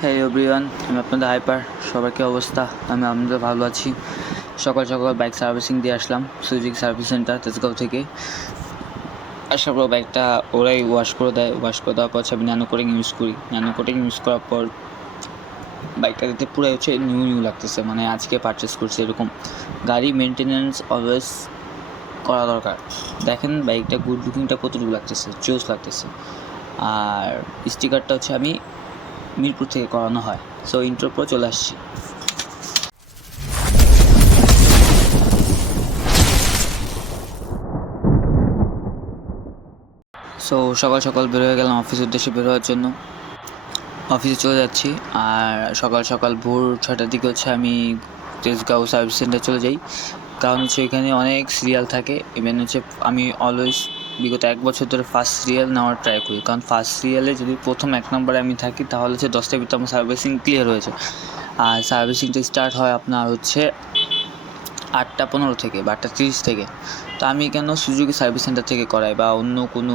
হ্যাঁ এভরিওয়ান আমি আপনাদের হাইপার সবার কি অবস্থা? আমি আপনাদের ভালো আছি। সকাল সকাল বাইক সার্ভিসিং দিয়ে আসলাম সুজিক সার্ভিস সেন্টার তেজগাঁও থেকে। আসার পর বাইকটা ওরাই ওয়াশ করে দেয় ওয়াশ করে দেওয়ার পর আমি ন্যানো কোটিং ইউজ করি। ন্যানো কোটিং ইউজ করার পর বাইকটা দেখতে পুরো হচ্ছে নিউ নিউ লাগতেছে মানে আজকে পারচেস করছে এরকম। গাড়ি মেনটেনেন্স অলওয়েজ করা দরকার। দেখেন বাইকটা গুড লুকিংটা কতটুকু লাগতেছে চোস লাগতেছে। আর স্টিকারটা হচ্ছে আমি মিরপুর থেকে করানো হয়। সো ইন্টার পর চলে আসছি। সো সকাল সকাল বের হয়ে গেলাম অফিসের উদ্দেশ্যে বের হওয়ার জন্য। অফিসে চলে যাচ্ছি আর সকাল সকাল ভোর ছটার দিকে হচ্ছে আমি তেজগাঁও সার্ভিস সেন্টার চলে যাই। কারণ হচ্ছে এখানে অনেক সিরিয়াল থাকে। ইভেন হচ্ছে আমি অলওয়েজ বিগত এক বছর ধরে ফার্স্ট সিরিয়াল নেওয়ার ট্রাই করি। কারণ ফার্স্ট সিরিয়ালে যদি প্রথম এক নম্বরে আমি থাকি, তাহলে হচ্ছে দশটা ভিতরে আমার সার্ভিসিং ক্লিয়ার হয়েছে। আর সার্ভিসিংটা স্টার্ট হয় আপনার হচ্ছে আটটা পনেরো থেকে বা আটটা তিরিশ থেকে। তো আমি কেন সুজুকি সার্ভিস সেন্টার থেকে করাই বা অন্য কোনো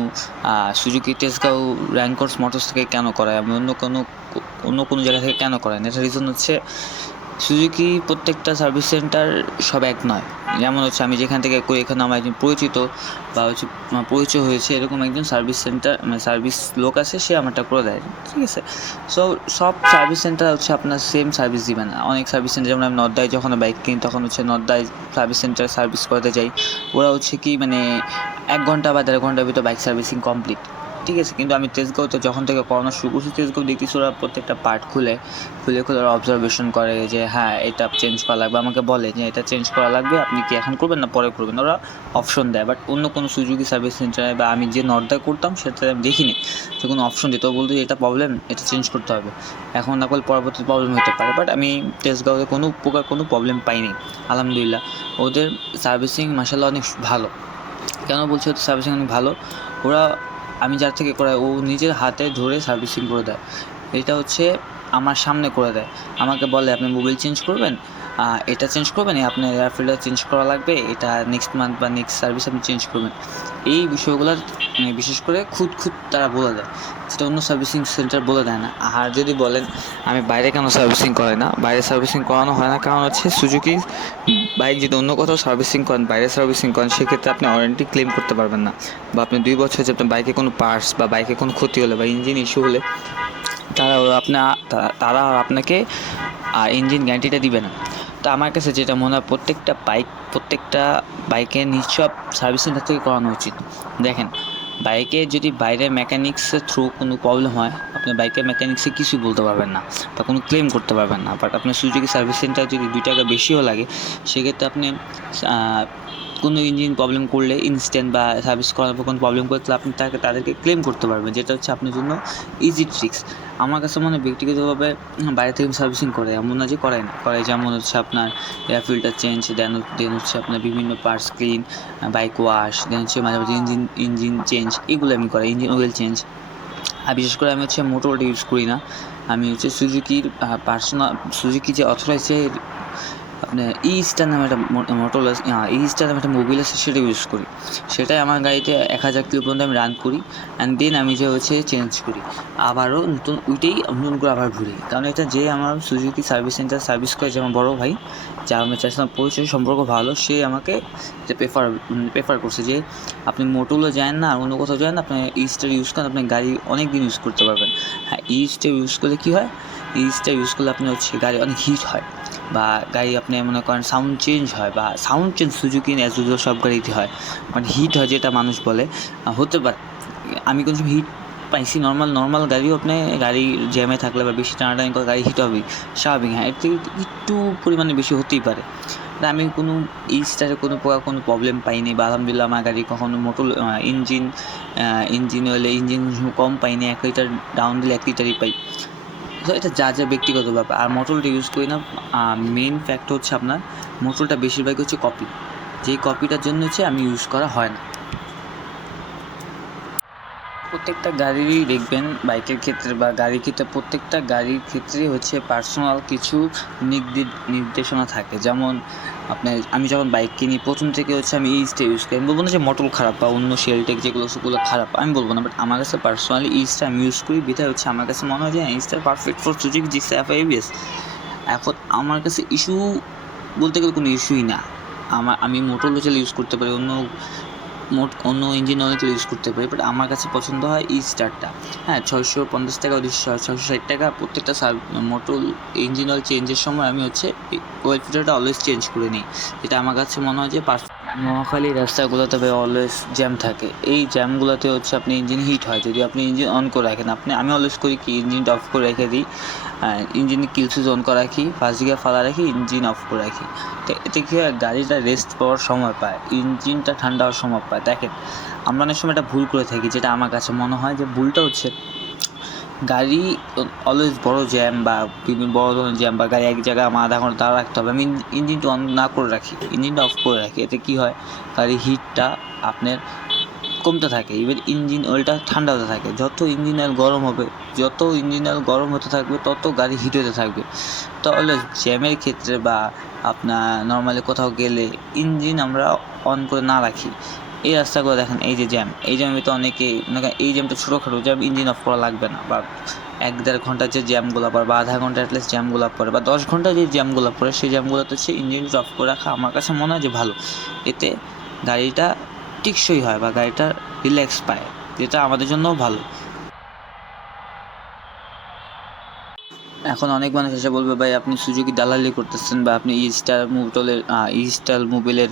সুজুকি টেসগাঁও র্যাঙ্কর্স মোটরস থেকে কেন করাই? আমি অন্য কোনো অন্য কোনো জায়গা থেকে কেন করাই না? এটার রিজন হচ্ছে সুজুকি প্রত্যেকটা সার্ভিস সেন্টার সব এক নয়। যেমন হচ্ছে আমি যেখান থেকে করি, এখানে আমার একজন পরিচিত বা হচ্ছে পরিচয় হয়েছে, এরকম একজন সার্ভিস সেন্টার মানে সার্ভিস লোক আছে, সে আমারটা করে দেয়। ঠিক আছে? সো সব সার্ভিস সেন্টার হচ্ছে আপনার সেম সার্ভিস দিবে না। অনেক সার্ভিস সেন্টার যেমন আমি নর্দায় যখন বাইক কিনি, তখন হচ্ছে নর্দায় সার্ভিস সেন্টার সার্ভিস করতে যাই। ওরা হচ্ছে কি মানে এক ঘণ্টা বা দেড় ঘণ্টার ভিতর বাইক সার্ভিসিং কমপ্লিট ঠিক আছে, কিন্তু আমি তেজগাঁওতে যখন থেকে করানো শুরু করছি, তেজগাঁও দেখতেছি ওরা প্রত্যেকটা পার্ট খুলে খুলে খুলে ওরা অবজারভেশন করে যে হ্যাঁ এটা চেঞ্জ করা লাগবে। আমাকে বলে যে, এটা চেঞ্জ করা লাগবে, আপনি কি এখন করবেন না পরে করবেন? ওরা অপশন দেয় বাট অন্য কোনো সুযোগী সার্ভিস সেন্টারে বা আমি যে নর্দায় করতাম, সেটা আমি দেখিনি। সে কোনো অপশন দিত বলতো যে, এটা প্রবলেম এটা চেঞ্জ করতে হবে। এখন না করলে পরবর্তী প্রবলেম হতে পারে বাট আমি তেজগাঁওতে কোনো প্রকার কোনো প্রবলেম পাইনি, আলহামদুলিল্লাহ। ওদের সার্ভিসিং মাসাল্লাহ অনেক ভালো। কেন বলছি ওদের সার্ভিসিং অনেক ভালো? ওরা আমি যার থেকে করাই, ও নিজের হাতে ধরে সার্ভিসিং করে দেয়। এটা হচ্ছে আমার সামনে করে দেয়। আমাকে বলে, আপনি মোবাইল চেঞ্জ করবেন? এটা চেঞ্জ করবেন আপনার এয়ার ফিল্টার চেঞ্জ করা লাগবে, এটা নেক্সট মান্থ বা নেক্সট সার্ভিস আপনি চেঞ্জ করবেন। এই বিষয়গুলো মানে বিশেষ করে খুদ খুদ তারা বলে দেয়। সেটা অন্য সার্ভিসিং সেন্টার বলে দেয় না। আর যদি বলেন, আমি বাইরে কেন সার্ভিসিং করে না? বাইরে সার্ভিসিং করানো হয় না, কারণ হচ্ছে সুজুকি বাইক যদি অন্য কোথাও সার্ভিসিং করেন, বাইরে সার্ভিসিং করেন, সেক্ষেত্রে আপনি ওয়ারেন্টি ক্লেম করতে পারবেন না। বা আপনি দুই বছর যে আপনার বাইকে কোনো পার্টস বা বাইকে কোনো ক্ষতি হলে বা ইঞ্জিন ইস্যু হলে, তারা আপনার তারা আপনাকে ইঞ্জিন গ্যারান্টিটা দিবে না। তো আমার কাছে যেটা মনে হয় প্রত্যেকটা বাইক প্রত্যেকটা বাইকের নিঃসব সার্ভিস সেন্টার থেকে করানো উচিত। দেখেন বাইকে যদি বাইরে মেকানিক্সের থ্রু কোনো প্রবলেম হয়, আপনি বাইকের মেকানিক্সে কিছু বলতে পারবেন না বা কোনো ক্লেম করতে পারবেন না। বাট আপনার সুযোগী সার্ভিস সেন্টার যদি দুই টাকা বেশিও লাগে, সেক্ষেত্রে আপনি কোনো ইঞ্জিন প্রবলেম করলে ইনস্ট্যান্ট বা সার্ভিস করার পর কোনো প্রবলেম করলে আপনি তাকে, তাদেরকে ক্লেম করতে পারবেন, যেটা হচ্ছে আপনার জন্য ইজি ট্রিক্স আমার কাছে মনে হয় ব্যক্তিগতভাবে বাইরে থেকে সার্ভিসিং করে, এমন না যে করায় না। করে যেমন হচ্ছে আপনার air filter change then then হচ্ছে আপনার বিভিন্ন parts clean bike wash then হচ্ছে মাঝে মাঝে ইঞ্জিন ইঞ্জিন চেঞ্জ এগুলো আমি করাই ইঞ্জিন অয়েল চেঞ্জ আর বিশেষ করে আমি হচ্ছে মোটরটা ইউজ করি না। আমি হচ্ছে সুজুকির পার্সোনাল সুজুকি যে অথরাইজ আপনার ই স্টার নামে একটা মোটর ই স্টার নামে একটা মোবিল আছে, সেটা ইউজ করি। সেটাই আমার গাড়িতে এক হাজার কিলো পর্যন্ত আমি রান করি অ্যান্ড দেন আমি যে হচ্ছে চেঞ্জ করি। আবারও নতুন, ওইটাই নতুন করে আবার ঘুরি। কারণ এটা যে আমার সুজুকি সার্ভিস সেন্টার সার্ভিস করে, যে আমার বড়ো ভাই, যা আমার চার সঙ্গে পরিচয়, সম্পর্ক ভালো, সে আমাকে যে প্রেফার প্রেফার করছে যে আপনি মোটরগুলো যান না, আর অন্য কোথাও যান আপনি ই স্টার ইউজ করেন, আপনি গাড়ি অনেক দিন ইউজ করতে পারবেন। হ্যাঁ ই স্টার ইউজ করলে কী হয়? ই স্টার ইউজ করলে আপনি হচ্ছে গাড়ি অনেক হিট হয়। বা গাড়ি আপনি মনে করেন সাউন্ড চেঞ্জ হয় বা সাউন্ড চেঞ্জ সুজুকি ইউজুয়াল সব গাড়িতে হয়। মানে হিট হয় যেটা মানুষ বলে। হতে পারে। আমি কোনো হিট পাইছি নর্মাল নর্মাল গাড়িও আপনি গাড়ি জ্যামে থাকলে বা বেশি টানাটানি করে গাড়ি হিট হবে, স্বাভাবিক। হ্যাঁ এর থেকে একটু পরিমাণে বেশি হতেই পারে। আমি কোনো এই স্টারে কোনো প্রকার কোনো প্রবলেম পাইনি বা আলহামদুলিল্লাহ আমার গাড়ি কখনো মোটর ইঞ্জিন ইঞ্জিন হলে ইঞ্জিন কম পাইনি। এক লিটার ডাউন দিলে এক লিটারই পাই। তো এটা যা যা ব্যক্তিগত ব্যাপার। আর মোটলটা ইউজ করি না। মেন ফ্যাক্ট হচ্ছে আপনার মোটলটা বেশিরভাগই হচ্ছে কপি যেই কপিটার জন্য হচ্ছে আমি ইউজ করা হয় না। প্রত্যেকটা গাড়িরই দেখবেন বাইকের ক্ষেত্রে বা গাড়ির ক্ষেত্রে, প্রত্যেকটা গাড়ির ক্ষেত্রেই হচ্ছে পার্সোনাল কিছু নির্দি- নির্দেশনা থাকে। যেমন আপনার, আমি যখন বাইক কিনি, প্রথম থেকে হচ্ছে আমি ইস্টটা ইউজ করি। আমি বলব না যে মোটর খারাপ বা অন্য শেলটেক যেগুলো, সেগুলো খারাপ, আমি বলব না। বাট আমার কাছে পার্সোনালি ইস্টটা আমি ইউজ করি, বিধায় হচ্ছে আমার কাছে মনে হয় যে ইস্টটা পারফেক্ট ফর সুযোগ জিক্স এফ আইবিএস এখন আমার কাছে ইস্যু বলতে গেলে কোনো ইস্যুই না। আমার, আমি মোটর লোচাল ইউজ করতে পারি, অন্য মোট অন্য ইঞ্জিন অয়েল ইউজ করতে পারি বাট আমার কাছে পছন্দ হয় ই স্টারটা হ্যাঁ ছয়শো পঞ্চাশ টাকা ছয়শো ষাট টাকা প্রত্যেকটা সার, মোটর ইঞ্জিন অয়েল চেঞ্জের সময় আমি হচ্ছে ওয়েল ফিল্টারটা অলওয়েজ চেঞ্জ করে নিই। যেটা আমার কাছে মনে হয় যে পারফেক্ট নোয়াখালী রাস্তাগুলোতে ভাই অলওয়েজ জ্যাম থাকে। এই জ্যামগুলোতে হচ্ছে আপনি ইঞ্জিন হিট হয়, যদি আপনি ইঞ্জিন অন করে রাখেন। আপনি, আমি অলওয়েজ করি কি ইঞ্জিনটা অফ করে রেখে দিই। ইঞ্জিন কিল সুইচ অন করে রাখি ফার্স্ট গিয়ার ফালা রাখি ইঞ্জিন অফ করে রাখি। তো এতে কি হয়, গাড়িটা রেস্ট পাওয়ার সময় পায় ইঞ্জিনটা ঠান্ডা হওয়ার সময় পায়। দেখেন, আমরা অনেক সময় একটা ভুল করে থাকি, যেটা আমার কাছে মনে হয় যে ভুলটা হচ্ছে গাড়ি অলওয়েজ বড় জ্যাম বা বিভিন্ন বড় ধরনের জ্যাম বা গাড়ি এক জায়গায় আমার আধা ঘণ্টা দাঁড়া রাখতে হবে। আমি ইঞ্জিনটা অন না করে রাখি ইঞ্জিনটা অফ করে রাখি। এতে কী হয়? গাড়ির হিটটা আপনার কমতে থাকে। ইভেন ইঞ্জিন অয়েলটা ঠান্ডা হতে থাকে। যত ইঞ্জিন অয়েল গরম হবে, যত ইঞ্জিন অয়েল গরম হতে থাকবে, তত গাড়ি হিট হতে থাকবে। তাহলে জ্যামের ক্ষেত্রে বা আপনার নর্মালি কোথাও গেলে ইঞ্জিন আমরা অন করে না রাখি। এই রাস্তাগুলো দেখেন, এই যে জ্যাম এই জ্যামে তো অনেকে এই জ্যামটা ছোটোখাটো জ্যাম ইঞ্জিন অফ করা লাগবে না, বা এক দেড় ঘণ্টার যে জ্যামগুলো পরে, বা আধা ঘণ্টা অ্যাটলিস্ট জ্যামগুলো পড়ে বা দশ ঘণ্টা যে জ্যামগুলো পড়ে সেই জ্যামগুলো তো হচ্ছে ইঞ্জিন অফ করে রাখা আমার কাছে মনে হয় যে ভালো। এতে গাড়িটা টিকসই হয় বা গাড়িটা রিল্যাক্স পায়, যেটা আমাদের জন্যও ভালো। এখন অনেক মানুষ এসে বলবে, ভাই, আপনি সুজুকি দালালি করতেছেন বা আপনি ইস্টার মোটলের ইস্টার স্টার মোবিলের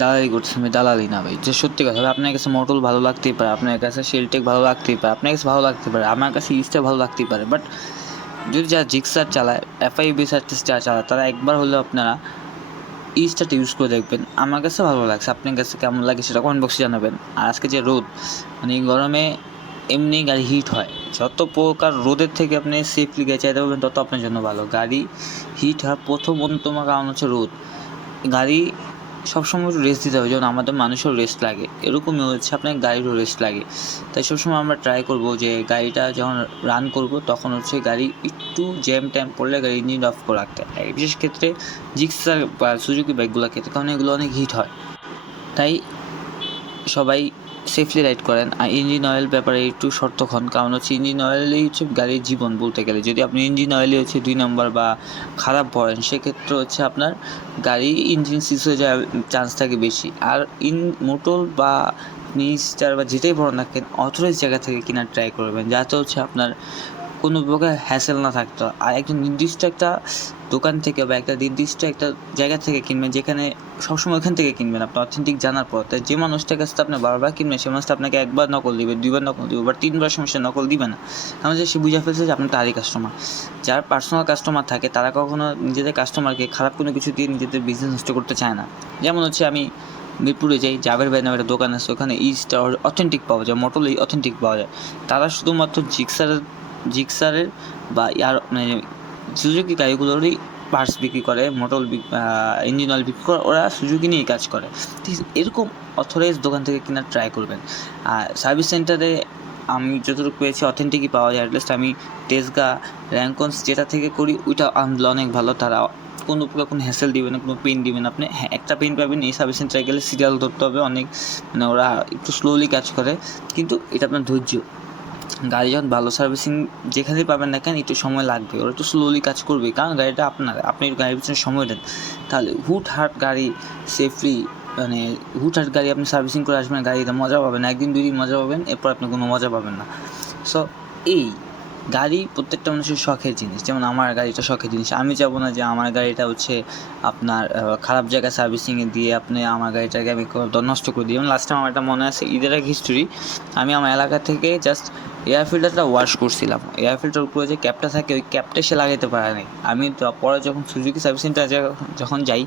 দালালি করতেছেন দালালি না ভাই, যে সত্যি কথা আপনার কাছে মোটল ভালো লাগতেই পারে, আপনার কাছে শেলটেক ভালো লাগতেই পারে, আপনার কাছে ভালো লাগতে পারে, আমার কাছে ইস্টার ভালো লাগতেই পারে বাট যদি যারা জিক্সার চালায় এফআই বিসার যারা চালায়, তারা একবার হলেও আপনারা ই স্টারটা ইউজ করে দেখবেন, আমার কাছে ভালো লাগছে, আপনার কাছে কেমন লাগে সেটা কমেন্ট বক্সে জানাবেন, আর আজকে যে রোদ মানে গরমে এমনি গাড়ি হিট হয়। যত প্রকার রোদের থেকে আপনি সেফলি চাইতে পারবেন, তত আপনার জন্য ভালো। গাড়ি হিট হওয়ার প্রথম অন্যতম কারণ হচ্ছে রোদ গাড়ি সবসময় রেস্ট দিতে হবে, যেমন আমাদের মানুষেরও রেস্ট লাগে। এরকমই হচ্ছে, আপনার গাড়িরও রেস্ট লাগে। তাই সবসময় আমরা ট্রাই করব যে গাড়িটা যখন রান করব, তখন হচ্ছে গাড়ি একটু জ্যাম ট্যাম পড়লে গাড়ি ইঞ্জিন অফ করে রাখতে হয়। বিশেষ ক্ষেত্রে জিক্সার বা সুজুকি বাইকগুলোর ক্ষেত্রে, কারণ এগুলো অনেক হিট হয়। তাই সবাই সেফলি রাইড করেন। আর ইঞ্জিন অয়েল ব্যাপারে একটু সতর্কক্ষণ কারণ হচ্ছে ইঞ্জিন অয়েলই হচ্ছে গাড়ির জীবন বলতে গেলে। যদি আপনি ইঞ্জিন অয়েলই হচ্ছে দুই নম্বর বা খারাপ পড়েন, সেক্ষেত্রে হচ্ছে আপনার গাড়ি ইঞ্জিন সিজ হয়ে যাওয়ার চান্স থাকে বেশি। আর ইন মোটর বা নিস্টার বা যেটাই বড় না কেন অথরাইজ জায়গা থেকে কেনার ট্রাই করবেন, যাতে হচ্ছে আপনার কোনো প্রকার হ্যাসেল না থাকতো। আর একজন নির্দিষ্ট একটা দোকান থেকে বা একটা নির্দিষ্ট একটা জায়গা থেকে কিনবেন, যেখানে সবসময় ওখান থেকে কিনবেন আপনি অথেন্টিক জানার পর। তাই যে মানুষটার কাছে আপনি বারবার কিনবেন, সে মানুষটা আপনাকে একবার নকল দিবে, দুইবার নকল দিবে, বা তিনবার সমস্যা নকল দিবে না। কারণ যে সে বুঝে ফেলছে যে আপনি তারই কাস্টমার যার পার্সোনাল কাস্টমার থাকে, তারা কখনো নিজেদের কাস্টমারকে খারাপ কোনো কিছু দিয়ে নিজেদের বিজনেস নষ্ট করতে চায় না। যেমন হচ্ছে আমি মিরপুরে যাই, জাবের ভাই নামে একটা দোকান আছে, ওখানে ইস্ট অথেন্টিক পাওয়া যায় মোটল অথেন্টিক পাওয়া যায়। তারা শুধুমাত্র জিক্সারের জিক্সারের বা ইয়ার মানে সুজুকি গাড়িগুলোরই পার্টস বিক্রি করে মোটর ইঞ্জিন অয়েল বিক্রি করে, ওরা সুজুকি নিয়েই কাজ করে। ঠিক এরকম অথরাইজ দোকান থেকে কেনার ট্রাই করবেন। আর সার্ভিস সেন্টারে আমি যতটুকু পেয়েছি অথেন্টিকই পাওয়া যায়। অ্যাটলিস্ট আমি টেসগা র্যাঙ্কন্স যেটা থেকে করি, ওইটা আনলে অনেক ভালো। তারা কোনো প্রকার কোনো হ্যাসেল দিবে না, কোনো পেন দিবে না। আপনি হ্যাঁ একটা পেন পাবেন, এই সার্ভিস সেন্টারে গেলে সিরিয়াল ধরতে হবে অনেক। মানে ওরা একটু স্লোলি কাজ করে। কিন্তু এটা আপনার ধৈর্য। গাড়ি যখন ভালো সার্ভিসিং যেখানেই পাবেন না কেন, একটু সময় লাগবে। ওরা একটু স্লোলি কাজ করবে। কারণ গাড়িটা আপনার, আপনি গাড়ির পিছনে সময় দেন। তাহলে হুট হাট গাড়ি সেফলি মানে হুট হাট গাড়ি আপনি সার্ভিসিং করে আসবেন, গাড়িতে মজা পাবেন একদিন দুই দিন মজা পাবেন, এরপর আপনি কোনো মজা পাবেন না। সো এই গাড়ি প্রত্যেকটা মানুষের শখের জিনিস। যেমন আমার গাড়িটা শখের জিনিস। আমি চাবো না যে আমার গাড়িটা হচ্ছে আপনার খারাপ জায়গায় সার্ভিসিংয়ে দিয়ে আপনি আমার গাড়িটাকে আমি নষ্ট করে দিই। লাস্ট টাইম আমার একটা মনে আছে, ঈদের এক হিস্টোরি আমি আমার এলাকা থেকে জাস্ট এয়ার ফিল্টারটা ওয়াশ করছিলাম। এয়ার ফিল্টার উপরে যে ক্যাপটা থাকে, ওই ক্যাপটা সে লাগাইতে পারে নাই। আমি পরে যখন সুজুকি সার্ভিস সেন্টার যখন যাই,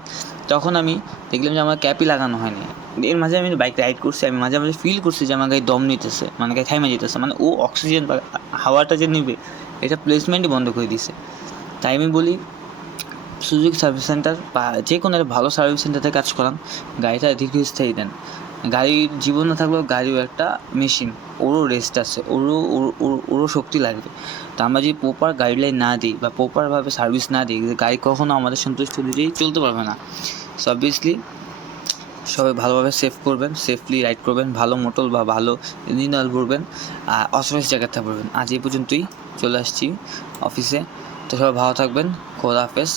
তখন আমি দেখলাম যে আমার ক্যাপই লাগানো হয়নি। এর মাঝে আমি বাইক রাইড করছি, আমি মাঝে মাঝে ফিল করছি যে আমার গাড়ি দম নিতেছে মানে গায়ে থাইমে যেতেছে মানে ও অক্সিজেন বা হাওয়াটা যে নিবে, এটা প্লেসমেন্টই বন্ধ করে দিছে। তাই আমি বলি সুজুকি সার্ভিস সেন্টার বা যে কোনো একটা ভালো সার্ভিস সেন্টারে কাজ করান, গাড়িটা দীর্ঘস্থায়ী দেন। গাড়ির জীবন না থাকলেও গাড়িও একটা মেশিন ওরও রেস্ট আছে, ওরও, ওর- ওর- ওরও শক্তি লাগবে। তো আমরা যদি প্রপার গাইডলাইন না দিই বা প্রপারভাবে সার্ভিস না দিই, গাড়ি কখনো আমাদের সন্তুষ্ট অনুযায়ী চলতে পারবে না। সো অবভিয়াসলি সবাই ভালোভাবে সেফ করবেন সেফলি রাইড করবেন, ভালো মোটল বা ভালো অয়েল ভরবেন আর অসরাইজ জায়গাতে পড়বেন আজ এই পর্যন্তই চলে আসছি অফিসে তো সবাই ভালো থাকবেন, খোদা হাফেজ।